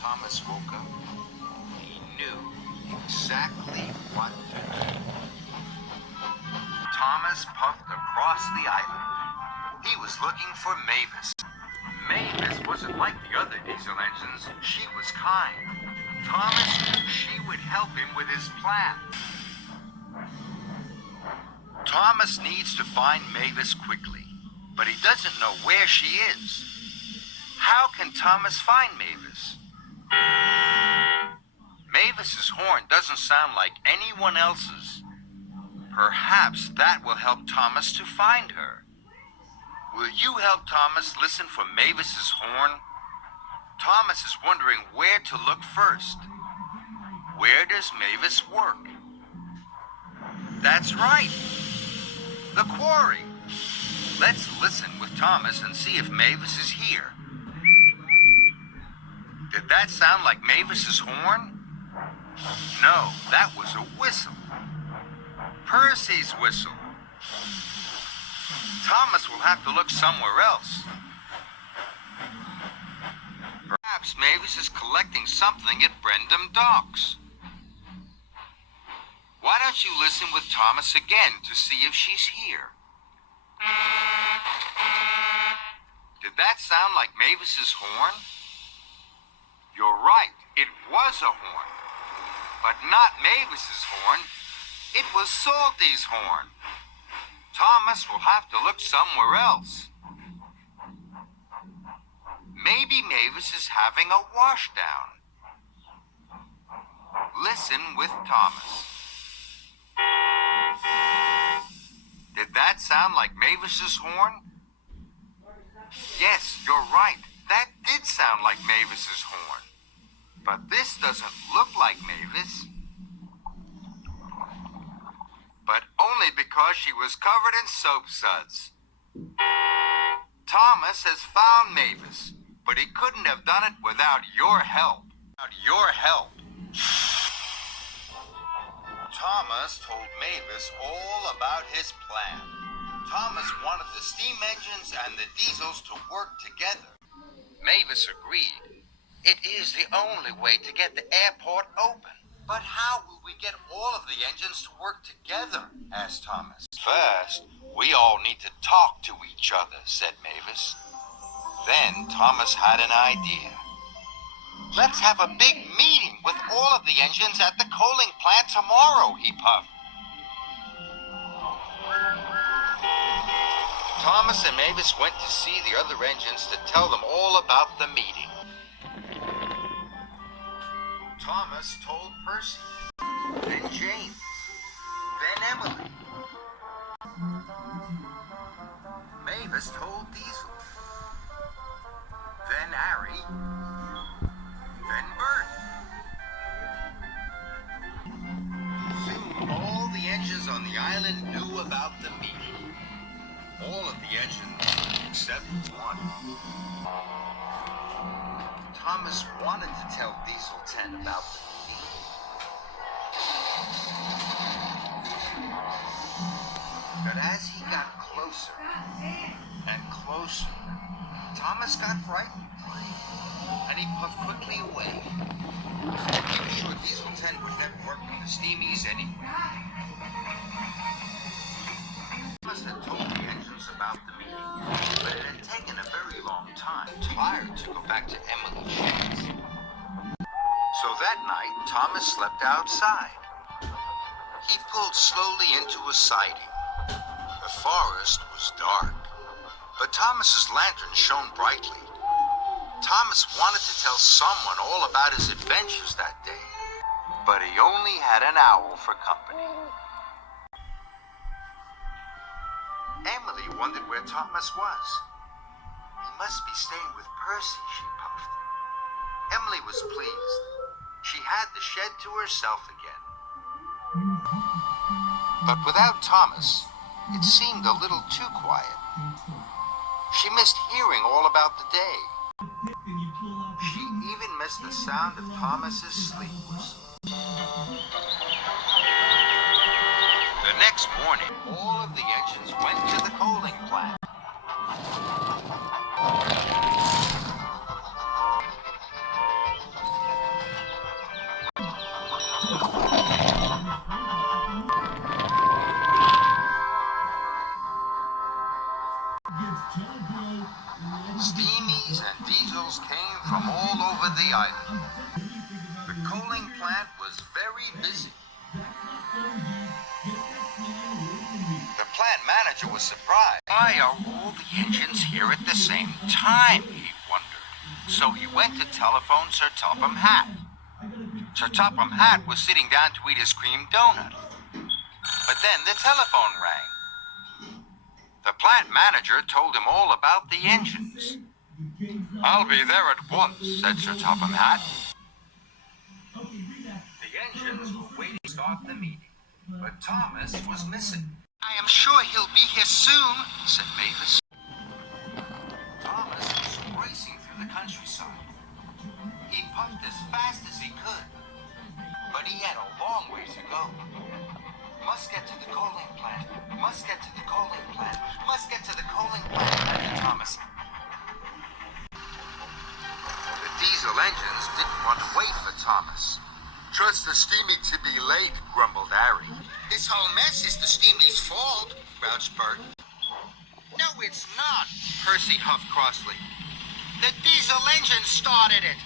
Thomas woke up, he knew exactly what to do. Thomas puffed across the island. He was looking for Mavis. Mavis wasn't like the other diesel engines. She was kind. Thomas knew she would help him with his plan. Thomas needs to find Mavis quickly, but he doesn't know where she is. How can Thomas find Mavis? Mavis's horn doesn't sound like anyone else's. Perhaps that will help Thomas to find her. Will you help Thomas listen for Mavis's horn? Thomas is wondering where to look first. Where does Mavis work? That's right. The quarry. Let's listen with Thomas and see if Mavis is here. Did that sound like Mavis's horn? No, that was a whistle. Percy's whistle. Thomas will have to look somewhere else. Perhaps Mavis is collecting something at Brendam Docks. Why don't you listen with Thomas again to see if she's here? Did that sound like Mavis's horn? You're right, it was a horn. But not Mavis's horn. It was Salty's horn. Thomas will have to look somewhere else. Maybe Mavis is having a washdown. Listen with Thomas. Did that sound like Mavis's horn? Yes, you're right. That did sound like Mavis's horn. But this doesn't look like Mavis. But only because she was covered in soap suds. Thomas has found Mavis, but he couldn't have done it without your help. Thomas told Mavis all about his plan. Thomas wanted the steam engines and the diesels to work together. Mavis agreed. It is the only way to get the airport open. But how will we get all of the engines to work together? Asked Thomas. First, we all need to talk to each other, said Mavis. Then Thomas had an idea. Let's have a big meeting with all of the engines at the coaling plant tomorrow, he puffed. Thomas and Mavis went to see the other engines to tell them all about the meeting. Thomas told Percy, then James, then Emily. Mavis told Diesel, then Harry, then Bert. Soon all the engines on the island knew about the meeting. All of the engines except one. Thomas wanted to tell Diesel 10 about the meeting. But as he got closer and closer, Thomas got frightened, and he puffed quickly away. He was sure Diesel 10 would never work on the steamies anyway. Thomas had told the engines about the meeting, but it had taken a very long time. Tired to go back to Emily's sheds. So that night, Thomas slept outside. He pulled slowly into a siding. The forest was dark, but Thomas's lantern shone brightly. Thomas wanted to tell someone all about his adventures that day, but he only had an owl for company. Emily wondered where Thomas was. He must be staying with Percy, she puffed. Emily was pleased. She had the shed to herself again. But without Thomas, it seemed a little too quiet. She missed hearing all about the day. She even missed the sound of Thomas's sleep whistle. The next morning, all of the engines went to the coaling plant. Steamies and diesels came from all over the island. The coaling plant was very busy. The plant manager was surprised. Why are all the engines here at the same time, he wondered. So he went to telephone Sir Topham Hatt. Sir Topham Hatt was sitting down to eat his cream donut. But then the telephone rang. The plant manager told him all about the engines. "I'll be there at once," said Sir Topham Hatt. The engines were waiting to start the meeting, but Thomas was missing. "I am sure he'll be here soon," said Mavis. Thomas was racing through the countryside. He puffed as fast as he could, but he had a long way to go. "Must get to the coaling plant. Must get to the coaling plant. Must get to the coaling plant," said Thomas. The diesel engines didn't want to wait for Thomas. "Trust the steamy to be late," grumbled Harry. "This whole mess is the steamy's fault," grouched Bert. "No, it's not," Percy huffed crossly. "The diesel engine started it."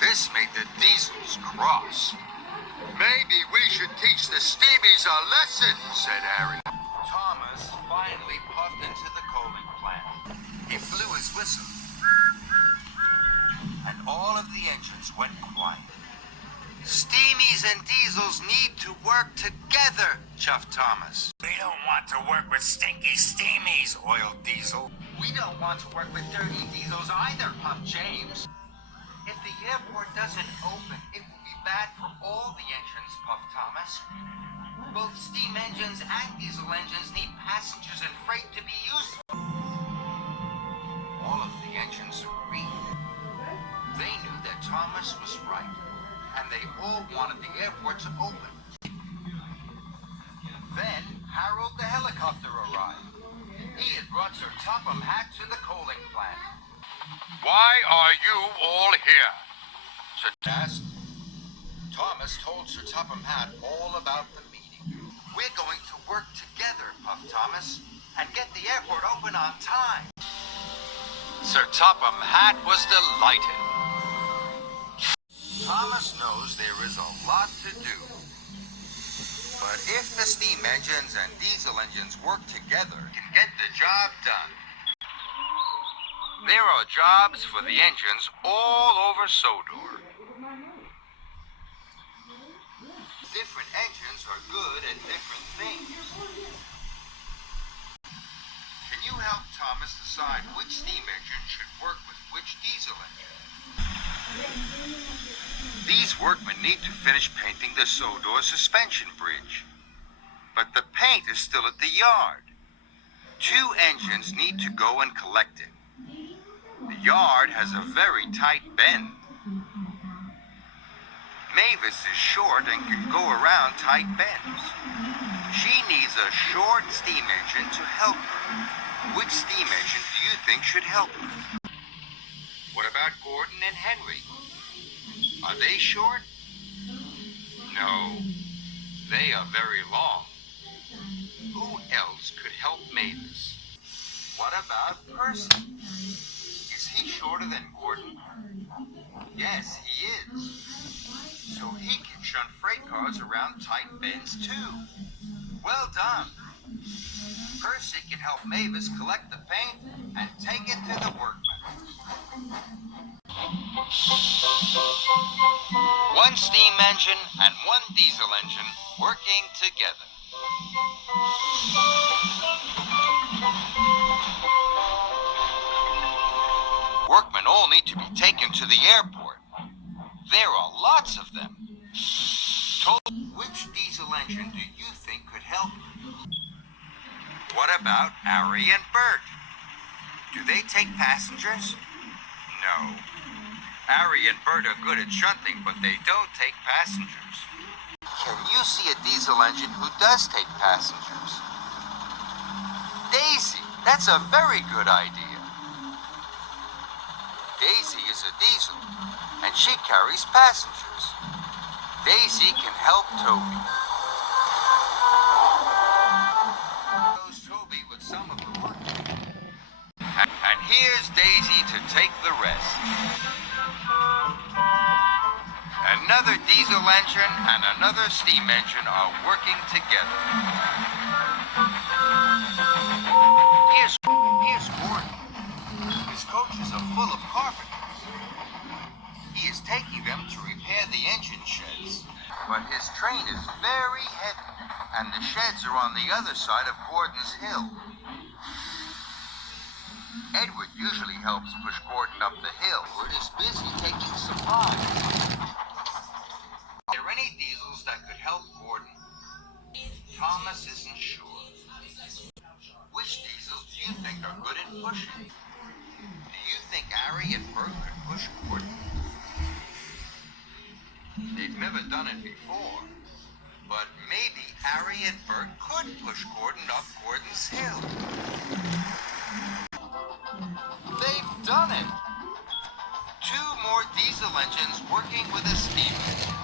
This made the diesels cross. "Maybe we should teach the steamies a lesson," said Harry. Thomas finally puffed into the coaling plant. He blew his whistle, and all of the engines went quiet. "Steamies and diesels need to work together," chuffed Thomas. "We don't want to work with stinky steamies," oiled Diesel. "We don't want to work with dirty diesels either," puffed James. "If the airport doesn't open, it will be bad for all the engines," puffed Thomas. "Both steam engines and diesel engines need passengers and freight to be useful." All of the engines agreed. They knew that Thomas was right, and they all wanted the airport to open. Then Harold the helicopter arrived. He had brought Sir Topham Hatt to the coaling plant. "Why are you all here?" Sir asked. Thomas told Sir Topham Hatt all about the meeting. "We're going to work together," puffed Thomas, "and get the airport open on time." Sir Topham Hatt was delighted. Thomas knows there is a lot to do. But if the steam engines and diesel engines work together, we can get the job done. There are jobs for the engines all over Sodor. Different engines are good at different things. Can you help Thomas decide which steam engine should work with which diesel engine? These workmen need to finish painting the Sodor suspension bridge. But the paint is still at the yard. 2 engines need to go and collect it. The yard has a very tight bend. Mavis is short and can go around tight bends. She needs a short steam engine to help her. Which steam engine do you think should help her? What about Gordon and Henry? Are they short? No, they are very long. Who else could help Mavis? What about Percy? Is he shorter than Gordon? Yes, he is. So he can shunt freight cars around tight bends too. Well done. Percy can help Mavis collect the paint and take it to the workmen. 1 steam engine and 1 diesel engine working together. Workmen all need to be taken to the airport. There are lots of them. Which diesel engine do you think could help you? What about Harry and Bert? Do they take passengers? No. Harry and Bert are good at shunting, but they don't take passengers. Can you see a diesel engine who does take passengers? Daisy, that's a very good idea. Daisy is a diesel, and she carries passengers. Daisy can help Toby. Shows Toby with some of the work. And here's Daisy to take the rest. Another diesel engine and another steam engine are working together. Here's Gordon. His coaches are full of carpenters. He is taking them to repair the engine sheds. But his train is very heavy, and the sheds are on the other side of Gordon's hill. Edward usually helps push Gordon up the hill. Edward is busy taking supplies. Are there any diesels that could help Gordon? Thomas isn't sure. Which diesels do you think are good at pushing? Do you think Harry and Bert could push Gordon? They've never done it before. But maybe Harry and Bert could push Gordon up Gordon's hill. They've done it! 2 more diesel engines working with a steam engine.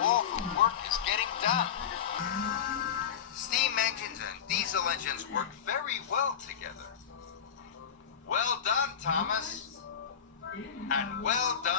All the work is getting done. Steam engines and diesel engines work very well together. Well done, Thomas. And well done.